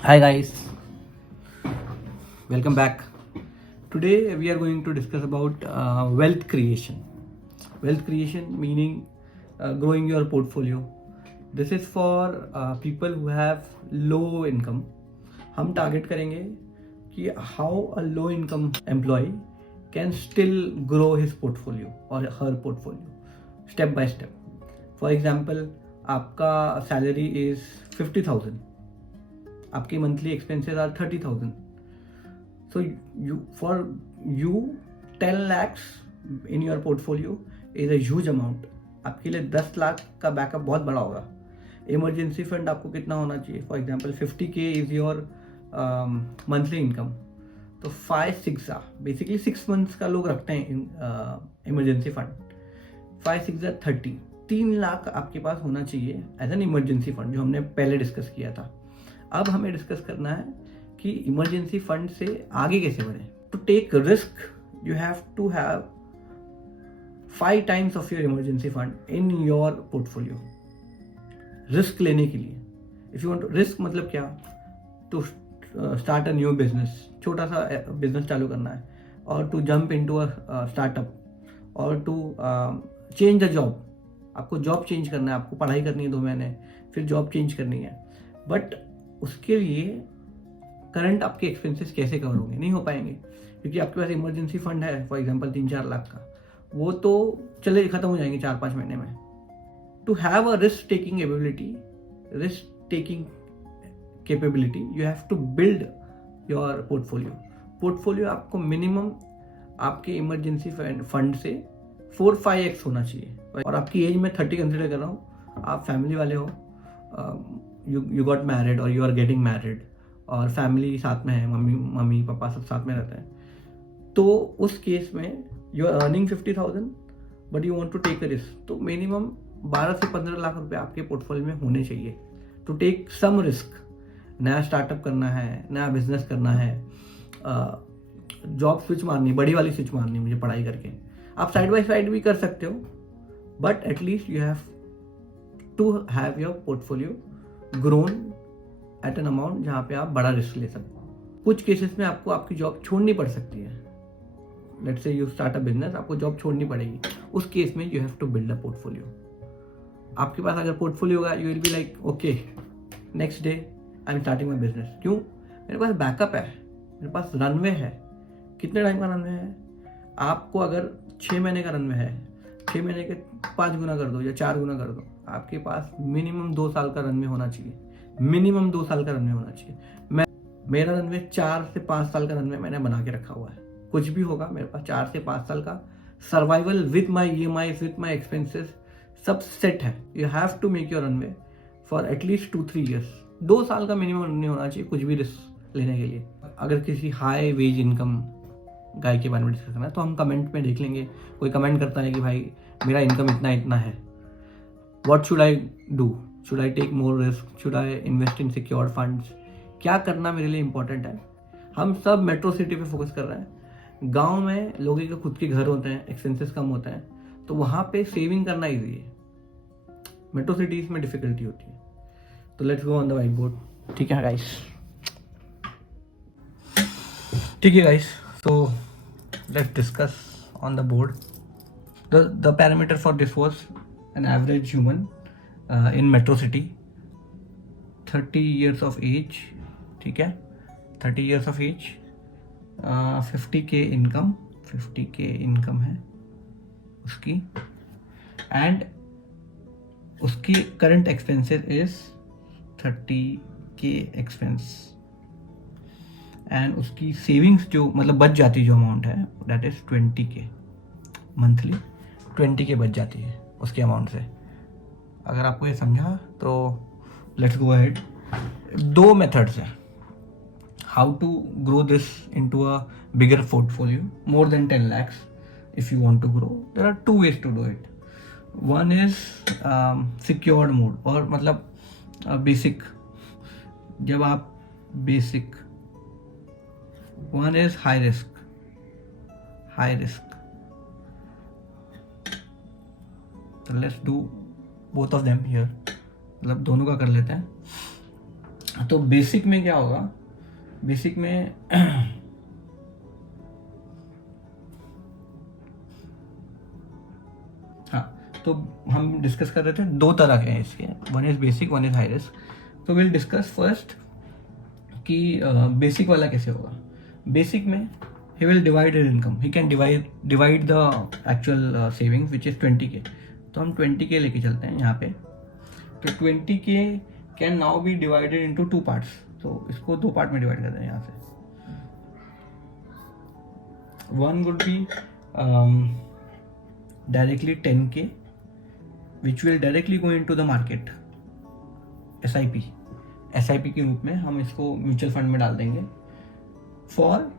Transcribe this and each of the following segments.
Hi guys, welcome back. Today we are going to discuss about wealth creation. Wealth creation meaning growing your portfolio. This is for people who have low income. हम target करेंगे कि how a low income employee can still grow his portfolio or her portfolio step by step. For example, आपका salary is 50,000, आपकी monthly expenses are 30,000. So for you 10 lakhs in your portfolio is a huge amount. आपके लिए 10 लाख का backup बहुत बड़ा होगा. Emergency fund आपको कितना होना चाहिए? For example 50K is your monthly income. तो 5-6 बेसिकली 6 मंथ्स का लोग रखते हैं इमरजेंसी फंड. 5-6 30. 3 लाख आपके पास होना चाहिए एज एन इमरजेंसी फंड, जो हमने पहले डिस्कस किया था. अब हमें डिस्कस करना है कि इमरजेंसी फंड से आगे कैसे बढ़े. To take risk you have to have 5 times of your emergency fund in your portfolio. Risk लेने के लिए, इफ यू वांट रिस्क मतलब क्या, to start a new business, छोटा सा बिजनेस चालू करना है, और to jump into a startup, और टू चेंज द जॉब. आपको जॉब चेंज करना है, आपको पढ़ाई करनी है 2 महीने, फिर जॉब चेंज करनी है. बट उसके लिए करंट आपके एक्सपेंसेस कैसे कवर होंगे? नहीं हो पाएंगे, क्योंकि आपके पास इमरजेंसी फंड है फॉर एग्जांपल 3-4 लाख का, वो तो चले खत्म हो जाएंगे 4-5 महीने में. To have a risk taking capability you have to build your portfolio. आपको मिनिमम आपके इमरजेंसी फंड से 4-5x होना चाहिए. और आपकी एज में 30 कंसिडर कर रहा हूँ, आप फैमिली वाले हो, यू गॉट मैरिड और यू आर गेटिंग मैरिड, और फैमिली साथ में है, मम्मी पापा सब साथ में रहते हैं. तो उस केस में you are earning 50,000 but you want to take a risk. तो मिनिमम 12 से 15 लाख रुपए आपके पोर्टफोलियो में होने चाहिए टू टेक सम रिस्क. नया स्टार्टअप करना है, नया बिजनेस करना है, जॉब स्विच मारनी, बड़ी वाली स्विच मारनी मुझे पढ़ाई करके. आप साइड बाय साइड भी कर सकते हो, but at least you have to have your portfolio grown at an amount जहाँ पे आप बड़ा रिस्क ले सकते हो. कुछ केसेस में आपको आपकी जॉब छोड़नी पड़ सकती है. Let's say you start a business, आपको जॉब छोड़नी पड़ेगी. उस केस में you have to build a portfolio. आपके पास अगर पोर्टफोलियो होगा, you will be like okay, next day I am starting my business. क्यों? मेरे पास बैकअप है, मेरे पास रनवे है. कितने टाइम का रनवे है? आपको अगर 6 महीने का रनवे है, 6 महीने के 5 गुना कर दो या 4 गुना कर दो, आपके पास मिनिमम 2 साल का रनवे होना चाहिए. मिनिमम 2 साल का रनवे होना चाहिए. मेरा रनवे 4 से 5 साल का रनवे मैंने बना के रखा हुआ है. कुछ भी होगा, मेरे पास 4 से 5 साल का survival with my EMI, with my expenses सब सेट है. You have to make your runway for at least 2-3 years. 2 साल का मिनिमम रनवे होना चाहिए कुछ भी रिस्क लेने के लिए. अगर किसी हाई वेज इनकम गाय के बारे में डिस्कस करना है तो हम कमेंट में देख लेंगे. कोई कमेंट करता है कि भाई मेरा इनकम इतना इतना है, what should I do? Should I take more risk? Should I invest in secured funds? क्या करना मेरे लिए इंपॉर्टेंट है? हम सब मेट्रो सिटी पे फोकस कर रहे हैं. गांव में लोगों के खुद के घर होते हैं, एक्सपेंसेस कम होते हैं, तो वहां पे सेविंग करना ईजी है. मेट्रो सिटीज में डिफिकल्टी होती है. तो let's go on the white board. ठीक है गाइस, ठीक है guys. So let's discuss on the board. The parameter for this was an average human in metro city, 30 years of age. ठीक है, 30 years of age, 50K income, 50K income है उसकी, and उसकी current expenses is 30K expense, and उसकी savings जो मतलब बच जाती है, जो अमाउंट है that is 20K monthly. 20K बच जाती है उसके अमाउंट से. अगर आपको ये समझा तो लेट्स गो अहेड. 2 मेथड्स हैं how to grow this into a bigger portfolio more than 10 lakhs. If you want to grow, there are 2 ways to do it. One is secured mode, और मतलब basic. जब आप basic, one is high risk. So let's do both of them here. मतलब दोनों का कर लेते हैं. तो बेसिक में क्या होगा, बेसिक में हाँ, तो हम डिस्कस कर रहे थे दो तरह के हैं इसके, one is basic, one is high risk. तो विल डिस्कस फर्स्ट कि बेसिक वाला कैसे होगा। बेसिक में he will divide his income, he can divide the actual savings which is 20k। तो हम 20k लेके चलते हैं यहाँ पे। तो 20k can now be divided into two parts, तो इसको दो पार्ट में डिवाइड करते हैं यहाँ से। one would be directly 10k which will directly go into the market, SIP के रूप में हम इसको म्यूचुअल फंड में डाल देंगे। फॉर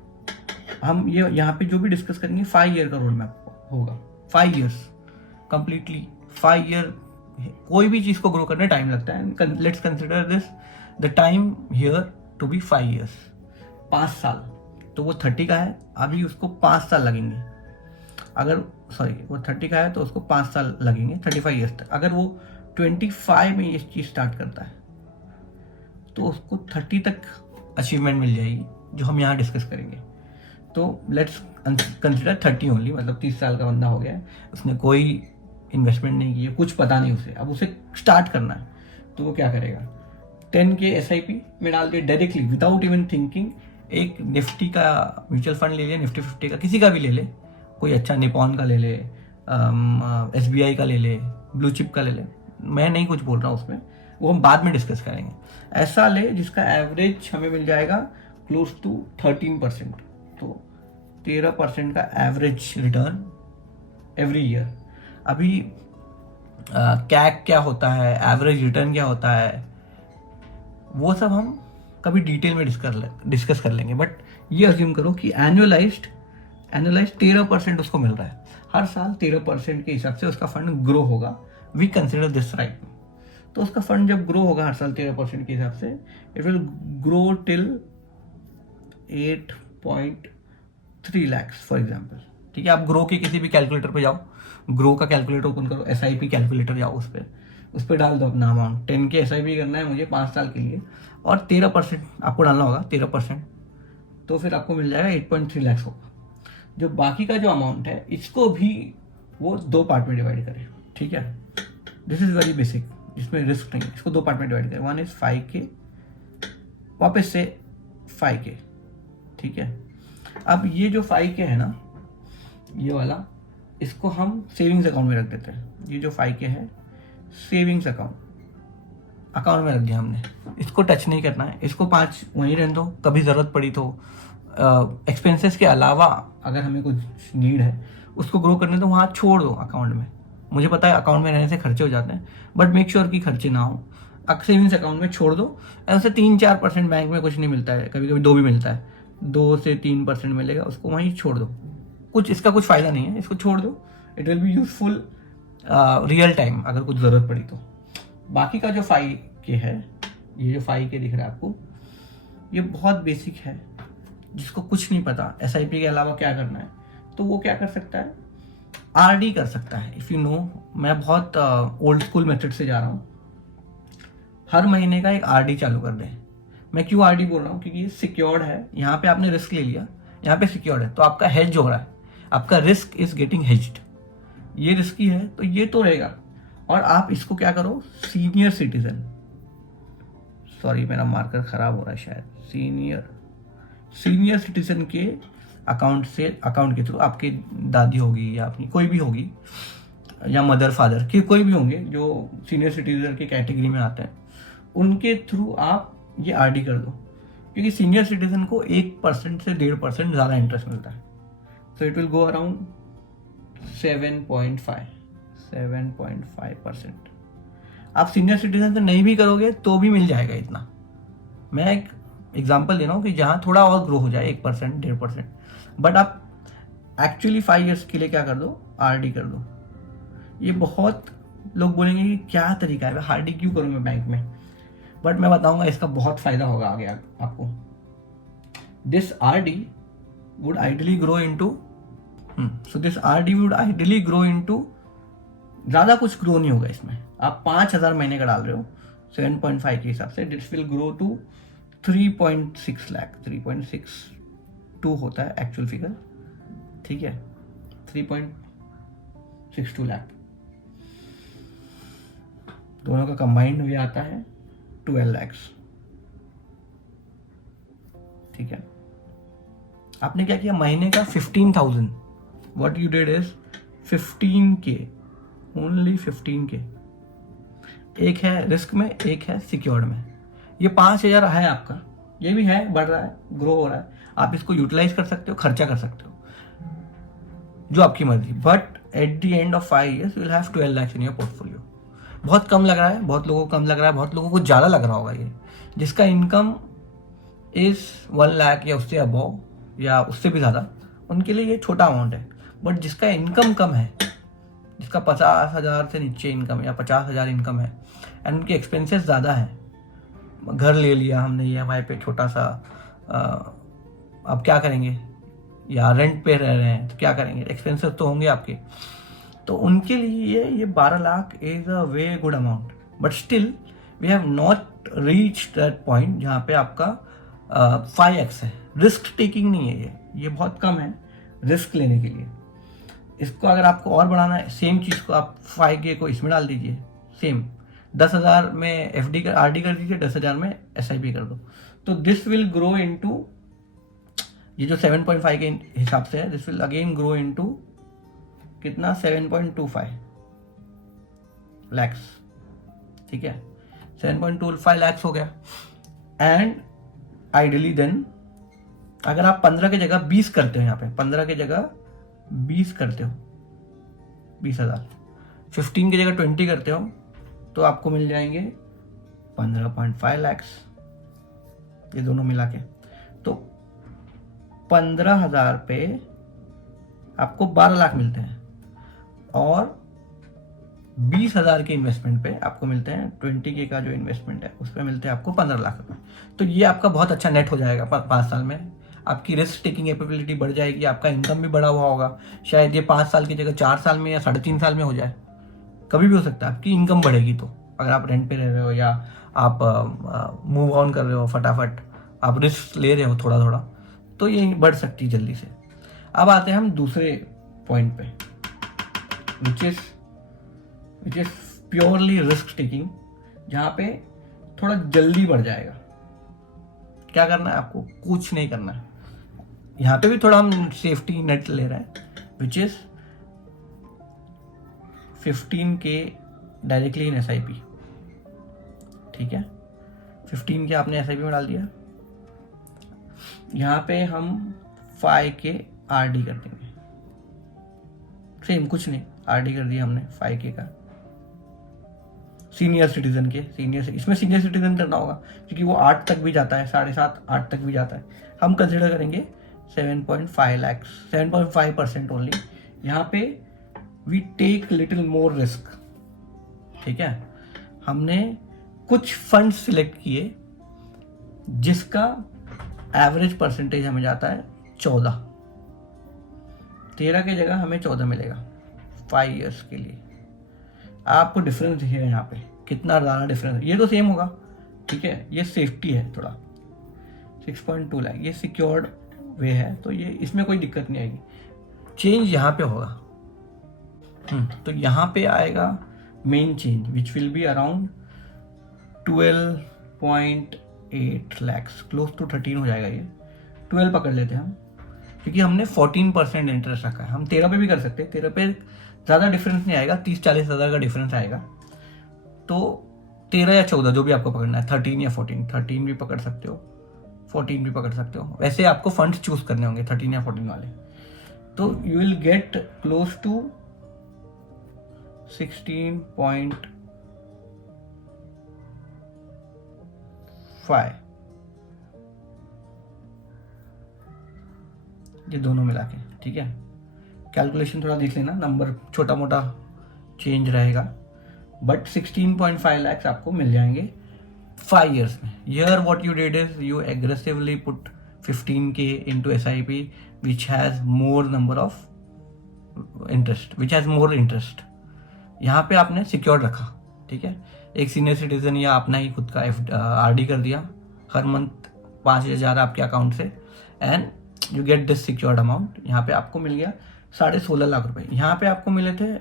हम ये यहाँ पे जो भी डिस्कस करेंगे 5 ईयर का रोड मैप होगा, 5 ईयर्स कंप्लीटली, 5 ईयर। कोई भी चीज़ को ग्रो करने टाइम लगता है, let's consider this the time here to be 5 years, 5 साल। तो वो 30 का है, अभी उसको 5 साल लगेंगे। अगर सॉरी वो 30 का है तो उसको 5 साल लगेंगे, 35 ईयर्स तक। अगर वो 25 में ये चीज़ स्टार्ट करता है तो उसको 30 तक अचीवमेंट मिल जाएगी, जो हम यहाँ डिस्कस करेंगे। तो लेट्स कंसिडर 30 ओनली, मतलब 30 साल का बंदा हो गया है, उसने कोई इन्वेस्टमेंट नहीं की है, कुछ पता नहीं उसे, अब उसे स्टार्ट करना है। तो वो क्या करेगा, 10k SIP में डाल दिया डायरेक्टली विदाउट इवन थिंकिंग। एक निफ्टी का म्यूचुअल फंड ले ले, निफ्टी 50 का, किसी का भी ले ले, कोई अच्छा निपॉन का ले ले, SBI का ले ले, ब्लू चिप का ले ले, मैं नहीं कुछ बोल रहा हूँ उसमें, वो हम बाद में डिस्कस करेंगे। ऐसा ले जिसका एवरेज हमें मिल जाएगा क्लोज टू 13%, तो 13% का एवरेज रिटर्न एवरी ईयर। अभी कैक क्या होता है, एवरेज रिटर्न क्या होता है, वो सब हम कभी डिटेल में डिस्कस कर लेंगे। बट ये अज्यूम करो कि एनुअलाइज्ड 13% उसको मिल रहा है हर साल, 13% के हिसाब से उसका फंड ग्रो होगा। We consider this right. तो उसका फंड जब ग्रो होगा हर साल 13% के हिसाब से, it will grow till 8.3 lakhs for example. ठीक है, आप ग्रो के किसी भी कैलकुलेटर पे जाओ, ग्रो का कैलकुलेटर ओपन करो, SIP कैलकुलेटर जाओ, उस पर डाल दो अपना अमाउंट। 10k SIP करना है मुझे 5 साल के लिए, और 13% आपको डालना होगा, 13%, तो फिर आपको मिल जाएगा 8.3 lakhs होगा। जो बाकी का जो अमाउंट है इसको भी वो दो पार्ट में डिवाइड करें। ठीक है, दिस इज वेरी बेसिक, इसमें रिस्क नहीं है। इसको दो पार्ट में डिवाइड करें, वन इज 5k, वापस से 5k। ठीक है, अब ये जो 5k है ना, ये वाला, इसको हम सेविंग्स अकाउंट में रख देते हैं। ये जो 5k है सेविंग्स अकाउंट में रख दिया हमने, इसको टच नहीं करना है, इसको 5 वहीं रहने दो। कभी ज़रूरत पड़ी तो एक्सपेंसेस के अलावा अगर हमें कुछ नीड है उसको ग्रो करने दो, वहाँ छोड़ दो अकाउंट में। मुझे पता है अकाउंट में रहने से खर्चे हो जाते हैं, बट मेक श्योर कि खर्चे ना हो। सेविंग्स अकाउंट में छोड़ दो। ऐसे 3-4% बैंक में कुछ नहीं मिलता है, कभी कभी 2 भी मिलता है, 2 से 3% मिलेगा, उसको वहीं छोड़ दो। कुछ इसका कुछ फ़ायदा नहीं है, इसको छोड़ दो। It will be useful real time अगर कुछ ज़रूरत पड़ी तो। बाकी का जो 5k है, ये जो 5k दिख रहा है आपको, ये बहुत बेसिक है। जिसको कुछ नहीं पता SIP के अलावा क्या करना है, तो वो क्या कर सकता है, RD कर सकता है। इफ़ यू नो, मैं बहुत ओल्ड स्कूल मेथड से जा रहा हूँ। हर महीने का एक RD चालू कर दें। मैं क्यों RD बोल रहा हूँ, क्योंकि ये सिक्योर्ड है। यहाँ पे आपने रिस्क ले लिया, यहाँ पे सिक्योर्ड है, तो आपका हेज हो रहा है, आपका रिस्क इज गेटिंग हेज्ड। ये रिस्की है तो ये तो रहेगा। और आप इसको क्या करो, सीनियर सिटीजन, सॉरी मेरा मार्कर खराब हो रहा है शायद, सीनियर सिटीजन के अकाउंट के थ्रू, आपकी दादी होगी या अपनी कोई भी होगी, या मदर फादर की कोई भी होंगे जो सीनियर सिटीजन की कैटेगरी में आते हैं, उनके थ्रू आप ये RD कर दो। क्योंकि सीनियर सिटीजन को 1% से 1.5% ज़्यादा इंटरेस्ट मिलता है। So it will go around 7.5%। आप सीनियर सिटीजन से नहीं भी करोगे तो भी मिल जाएगा इतना। मैं एक एग्जांपल दे रहा हूँ कि जहाँ थोड़ा और ग्रो हो जाए, 1%, 1.5%, बट आप एक्चुअली 5 ईयर्स के लिए क्या कर दो, RD कर दो। ये बहुत लोग बोलेंगे कि क्या तरीका है, RD क्यों करूँ मैं बैंक में, बट मैं बताऊंगा इसका बहुत फायदा होगा आगे आपको। This RD would ideally grow into ज़्यादा कुछ ग्रो नहीं होगा इसमें। आप 5,000 महीने का डाल रहे हो 7.5 के हिसाब से this will grow to 3.6 lakh, 3.62 होता है एक्चुअल फिगर, ठीक है, 3.62 लाख। दोनों का कंबाइंड भी आता है 12 लैक्स, ठीक है। आपने क्या किया, महीने का 15,000, what you did is 15K, only 15K। एक है रिस्क में, एक है सिक्योर्ड में। ये 5,000 है आपका, ये भी है, बढ़ रहा है, ग्रो हो रहा है। आप इसको यूटिलाइज कर सकते हो, खर्चा कर सकते हो, जो आपकी मर्जी। But at the end of 5 years you will have 12 lakhs in your portfolio. बहुत कम लग रहा है, बहुत लोगों को कम लग रहा है, बहुत लोगों को ज़्यादा लग रहा होगा ये, जिसका इनकम इज 1 लाख या उससे अबव या उससे भी ज़्यादा, उनके लिए ये छोटा अमाउंट है। बट जिसका इनकम कम है, जिसका 50,000 से नीचे इनकम या 50,000 इनकम है एंड उनके एक्सपेंसेस ज़्यादा हैं, घर ले लिया हमने EMI पे छोटा सा, अब क्या करेंगे, या रेंट पे रह रहे हैं तो क्या करेंगे, एक्सपेंसेस तो होंगे आपके, तो उनके लिए ये 12 lakh is a way good amount. But still we have not reach that point जहाँ पे आपका 5x है। रिस्क टेकिंग नहीं है ये बहुत कम है रिस्क लेने के लिए। इसको अगर आपको और बढ़ाना है, सेम चीज़ को आप 5K को इसमें डाल दीजिए, सेम 10,000 में FD कर RD कर दीजिए, 10,000 में SIP कर दो, तो दिस विल ग्रो इनटू, ये जो 7.5 के हिसाब से है, this will again grow into कितना, 7.25 लैक्स, ठीक है, 7.25 लैक्स हो गया। एंड आइडियली देन अगर आप 15 की जगह 20 करते हो, यहाँ पे 15 की जगह 20 करते हो, 20,000, 15 की जगह 20 करते हो, तो आपको मिल जाएंगे 15.5 लैक्स, ये दोनों मिला के। तो 15,000 पे आपको 12 लाख मिलते हैं, और 20,000 के इन्वेस्टमेंट पे आपको मिलते हैं, 20K का जो इन्वेस्टमेंट है उस पर मिलते हैं आपको 15 लाख रुपए। तो ये आपका बहुत अच्छा नेट हो जाएगा 5 साल में। आपकी रिस्क टेकिंग कैपेबिलिटी बढ़ जाएगी, आपका इनकम भी बढ़ा हुआ होगा। शायद ये 5 साल की जगह 4 साल में या 3.5 साल में हो जाए, कभी भी हो सकता है। आपकी इनकम बढ़ेगी, तो अगर आप रेंट पे रह रहे हो या आप मूव ऑन कर रहे हो फटाफट, आप रिस्क ले रहे हो थोड़ा थोड़ा, तो ये बढ़ सकती है जल्दी से। अब आते हैं हम दूसरे पॉइंट पे, which is purely risk taking, जहाँ पे थोड़ा जल्दी बढ़ जाएगा। क्या करना है आपको, कुछ नहीं करना है। यहाँ पे भी थोड़ा हम सेफ्टी नेट ले रहे हैं, which is 15K directly in SIP, ठीक है। 15K आपने SIP में डाल दिया, यहाँ पे हम 5K RD कर देंगे, सेम कुछ नहीं, RD कर दिया हमने 5K का। सीनियर सिटीजन के, इसमें सीनियर सिटीजन करना होगा क्योंकि वो 8 तक भी जाता है, 7.5 8 तक भी जाता है। हम कंसिडर करेंगे 7.5 लाख, 7.5% ओनली। यहाँ पे we take little more risk, ठीक है। हमने कुछ फंड सिलेक्ट किए जिसका एवरेज परसेंटेज हमें जाता है 14, 13 की जगह हमें 14 मिलेगा 5 years के लिए। आपको डिफरेंस दिखेगा यहाँ पे, कितना ज़्यादा डिफरेंस। ये तो सेम होगा, ठीक है, ये सेफ्टी है थोड़ा, 6.2 लाख, ये सिक्योर्ड वे है, तो ये इसमें कोई दिक्कत नहीं आएगी। चेंज यहाँ पे होगा, तो यहाँ पे आएगा main change, which will be around 12.8 lakhs, close to 13 हो जाएगा। ये 12 पकड़ लेते हैं हम, क्योंकि हमने 14% इंटरेस्ट रखा है। हम 13 पे भी कर सकते हैं, 13 पे ज़्यादा डिफरेंस नहीं आएगा, 30-40 हज़ार का डिफरेंस आएगा। तो 13 या 14 जो भी आपको पकड़ना है, 13 या 14, 13 भी पकड़ सकते हो, 14 भी पकड़ सकते हो। वैसे आपको फंड्स चूज करने होंगे 13 या 14 वाले। तो you will get close to 16.5, ये दोनों मिला के, ठीक है। कैलकुलेशन थोड़ा देख लेना, नंबर छोटा मोटा चेंज रहेगा, बट 16.5 लाख आपको मिल जाएंगे 5 years में। Here what you did is you aggressively put 15K into SIP which has more number of interest, which has more interest। यहाँ पे आपने सिक्योर रखा, ठीक है। एक सीनियर सिटीजन या अपना ही खुद का RD कर दिया, हर मंथ 5,000 आपके अकाउंट से, and you get this secured amount. यहाँ पे आपको मिल गया 16.5 लाख रुपए। यहाँ पे आपको मिले थे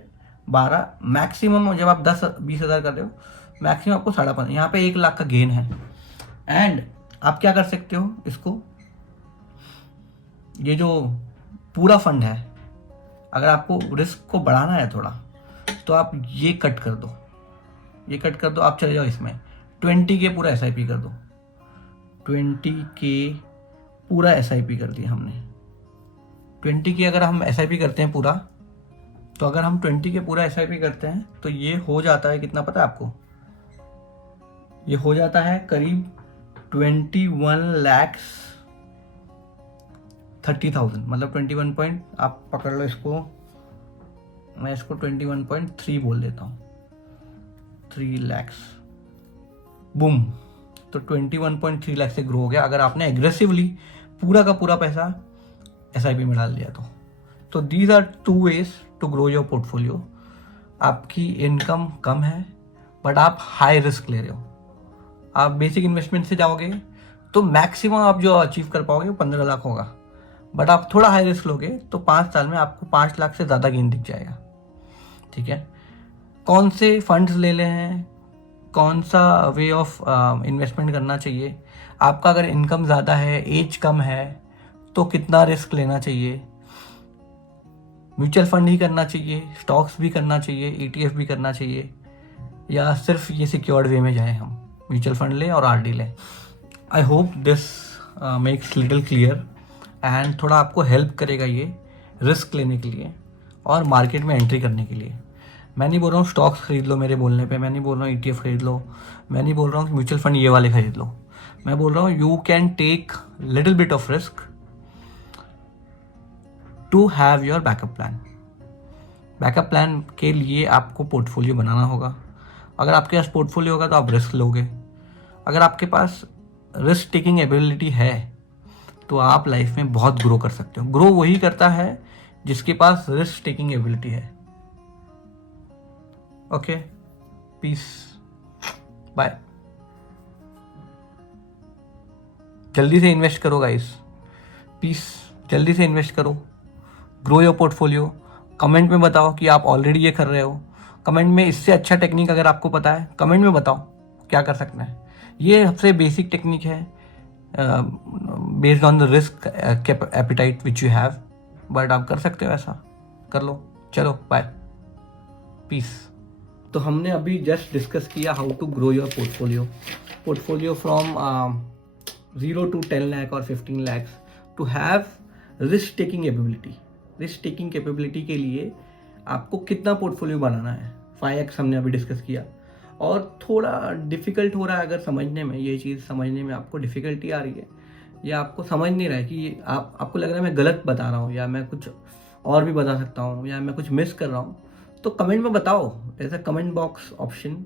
12, मैक्सिमम जब आप 10-20 हज़ार कर रहे हो मैक्सिमम आपको 15.5, यहाँ पे 1 लाख का गेन है। एंड आप क्या कर सकते हो, इसको ये जो पूरा फंड है, अगर आपको रिस्क को बढ़ाना है थोड़ा तो आप ये कट कर दो, ये कट कर दो, आप चले जाओ इसमें 20K पूरा SIP कर दो। 20K पूरा SIP कर दिया हमने। 20K अगर हम SIP करते हैं पूरा, तो अगर हम 20K पूरा SIP करते हैं तो ये हो जाता है कितना पता है आपको, ये हो जाता है करीब 21,30,000, मतलब 21 पॉइंट आप पकड़ लो इसको, मैं इसको 21.3 बोल देता हूँ, 3 लाख, बूम, तो 21.3 लाख से ग्रो हो गया अगर आपने एग्रेसिवली पूरा का पूरा पैसा SIP में डाल दिया तो these are 2 ways to grow your portfolio. आपकी इनकम कम है बट आप हाई रिस्क ले रहे हो। आप बेसिक इन्वेस्टमेंट से जाओगे तो मैक्सिमम आप जो अचीव कर पाओगे वो 15 लाख होगा, बट आप थोड़ा हाई रिस्क लोगे तो 5 साल में आपको 5 लाख से ज़्यादा गेन दिख जाएगा। ठीक है, कौन से फंड्स ले ले हैं, कौन सा वे ऑफ इन्वेस्टमेंट करना चाहिए, आपका अगर इनकम ज़्यादा है, एज कम है तो कितना रिस्क लेना चाहिए, म्यूचुअल फंड ही करना चाहिए, स्टॉक्स भी करना चाहिए, ETF भी करना चाहिए, या सिर्फ ये सिक्योर्ड वे में जाएं हम, म्यूचुअल फंड लें और RD लें। I hope this makes little clear and थोड़ा आपको हेल्प करेगा ये रिस्क लेने के लिए और मार्केट में एंट्री करने के लिए। मैं नहीं बोल रहा हूँ स्टॉक्स खरीद लो मेरे बोलने पे, मैं नहीं बोल रहा हूँ ETF खरीद लो, मैं नहीं बोल रहा हूँ म्यूचुअल फंड ये वाले खरीद लो, मैं बोल रहा हूँ you can take little bit of risk to have your backup plan. Backup plan के लिए आपको पोर्टफोलियो बनाना होगा। अगर आपके पास पोर्टफोलियो होगा तो आप रिस्क लोगे। अगर आपके पास रिस्क टेकिंग एबिलिटी है तो आप लाइफ में बहुत ग्रो कर सकते हो। ग्रो वही करता है जिसके पास रिस्क टेकिंग एबिलिटी है। Okay, peace, bye. जल्दी से इन्वेस्ट करो गाइस, पीस, जल्दी से इन्वेस्ट करो, ग्रो योर पोर्टफोलियो। कमेंट में बताओ कि आप ऑलरेडी ये कर रहे हो। कमेंट में इससे अच्छा टेक्निक अगर आपको पता है कमेंट में बताओ क्या कर सकते हैं। ये सबसे बेसिक टेक्निक है based on the risk appetite which you have, but आप कर सकते हो, ऐसा कर लो। चलो बाय, पीस। तो हमने अभी जस्ट डिस्कस किया how to grow your portfolio from 0 to 10 lakh और 15 lakhs to have risk taking ability. Risk taking capability के लिए आपको कितना पोर्टफोलियो बनाना है 5x हमने अभी डिस्कस किया। और थोड़ा डिफ़िकल्ट हो रहा है अगर समझने में, ये चीज़ समझने में आपको डिफ़िकल्टी आ रही है या आपको समझ नहीं रहा है कि आपको लग रहा है मैं गलत बता रहा हूँ या मैं कुछ और भी बता सकता हूँ या मैं कुछ मिस कर रहा हूँ, तो कमेंट में बताओ। ऐसा कमेंट बॉक्स ऑप्शन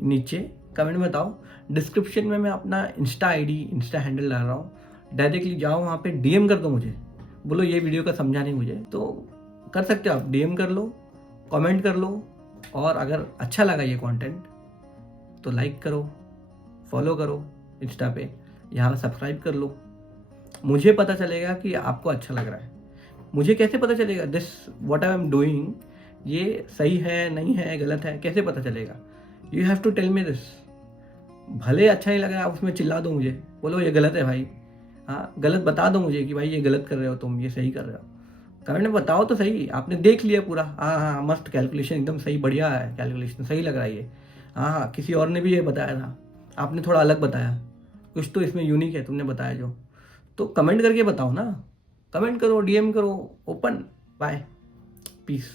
नीचे कमेंट में बताओ। डिस्क्रिप्शन में मैं अपना इंस्टा हैंडल डाल रहा हूँ, डायरेक्टली जाओ वहाँ पे DM कर दो मुझे, बोलो ये वीडियो का समझा नहीं मुझे, तो कर सकते हो आप, DM कर लो, कमेंट कर लो, और अगर अच्छा लगा ये कंटेंट तो लाइक करो, फॉलो करो इंस्टा पे, यहाँ सब्सक्राइब कर लो। मुझे पता चलेगा कि आपको अच्छा लग रहा है। मुझे कैसे पता चलेगा this what I am doing ये सही है, नहीं है, गलत है, कैसे पता चलेगा? You have to tell me this. भले अच्छा नहीं लग रहा है उसमें चिल्ला दो मुझे, बोलो ये गलत है भाई, हाँ गलत बता दो मुझे कि भाई ये गलत कर रहे हो तुम, ये सही कर रहे हो। कमेंट में बताओ तो सही, आपने देख लिया पूरा, हाँ हाँ मस्त कैलकुलेशन एकदम सही, बढ़िया है कैलकुलेशन, सही लग रहा है ये, हाँ हाँ किसी और ने भी ये बताया था, आपने थोड़ा अलग बताया, कुछ तो इसमें यूनिक है तुमने बताया जो, तो कमेंट करके बताओ ना, कमेंट करो, DM करो, ओपन। Bye, piece.